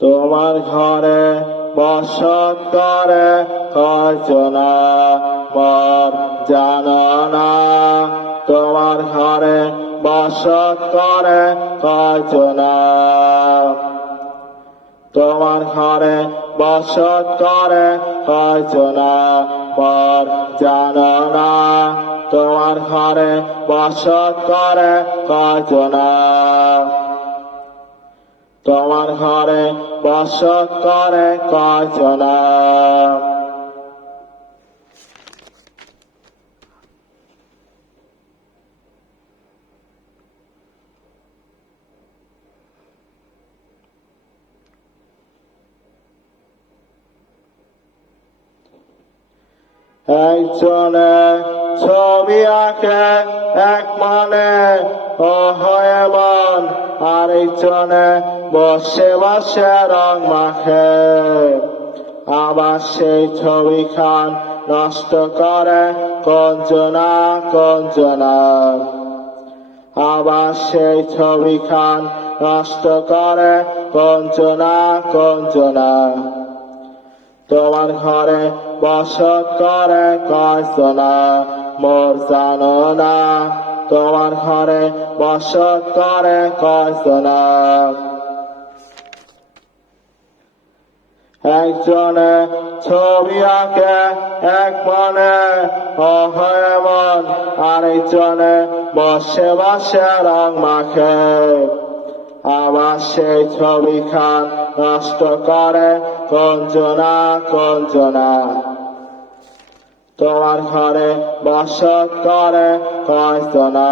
তোমার ঘরে বসত করে কয়জনা মোর জানো না। তোমার ঘরে বসত করে কয়জনা। তোমার ঘরে বসত করে কয়জনা মোর জানো না। তোমার ঘরে বসত করে কয়জনা। তোমার ঘরে বসত করে কয়জনা। একজনে ছবি আঁকে এক মনে ও হয়ে মন, আরেকজনে বসে বসে রং মাখে। আবার সেই ছবিখান নষ্ট করে কঞ্জনা কঞ্জনা। আবার সেই ছবিখান নষ্ট করে কঞ্জনা কঞ্জনা। তোমার ঘরে বসত করে কয়জনা মোর জানো না। তোমার ঘরে বসত করে কয়জনা। একজনে ছবি আঁকে এক মনে ও হয়ে মন, আরেকজনে বসে বসে রং মাখে। আবার সেই ছবিখান নষ্ট করে কঞ্জনা কঞ্জনা। তোমার ঘরে বসত করে কয়জনা।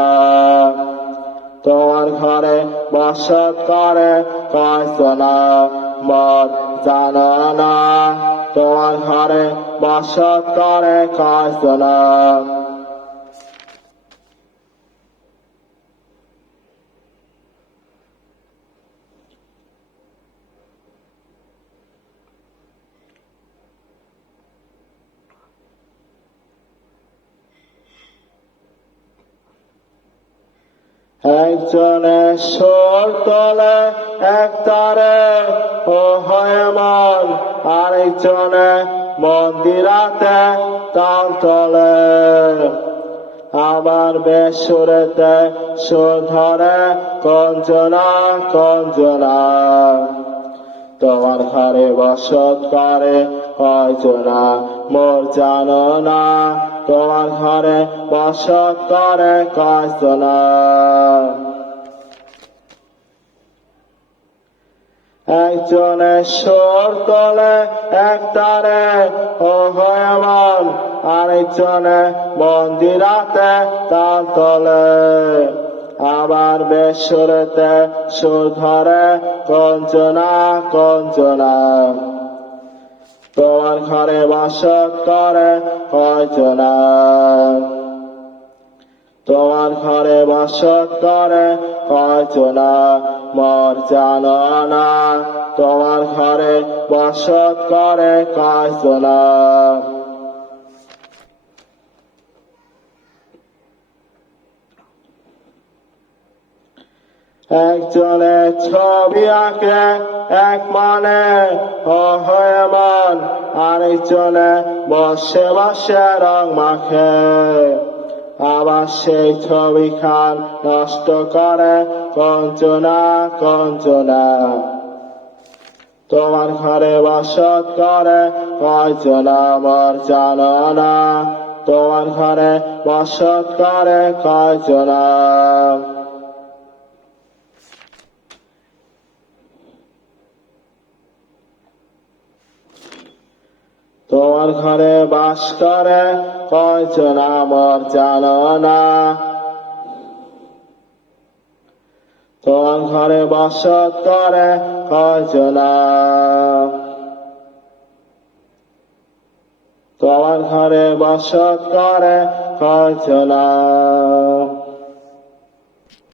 তোমার ঘরে বসত করে কয়জনা মোর জানো না। তোমার ঘরে বসত করে কয়জনা। একজনে সোর তোলে এক তারে ও হয়ে মন, আরেকজনে মন্দিরাতে তাল তোলে। আবার বেসুরেতে সুর ধরে কঞ্জনা কঞ্জনা। তোমার ঘরে বসত করে কয়জনা মোর জানো না। তোমার ঘরে বসত করে কয়জনা। একজনে সুর তোলে এক তারে ও হয়ে মন, আরেকজনে মন্দিরাতে তাল তোলে। আবার বেসুরেতে সুর ধরে কঞ্জনা কঞ্জনা। তোমার ঘরে বসত করে কয়জনা। তোমার ঘরে বসত করে কয়জনা মোর জানো না। তোমার ঘরে বসত করে কয়জনা। একজনে ছবি আঁকে এক মনে ও হয়ে মন, আরেকজনে বসে বসে রং মাখে। আবার সেই ছবিখান নষ্ট করে কঞ্জনা কঞ্জনা। তোমার ঘরে বসত করে কয়জনা মোর জানো না। তোমার ঘরে বসত করে কয়জনা। তোমার ঘরে বাস করে কয়জনা মোর জানো না। তোমার ঘরে বসত করে কয়জনা। তোমার ঘরে বসত করে কয়জনা।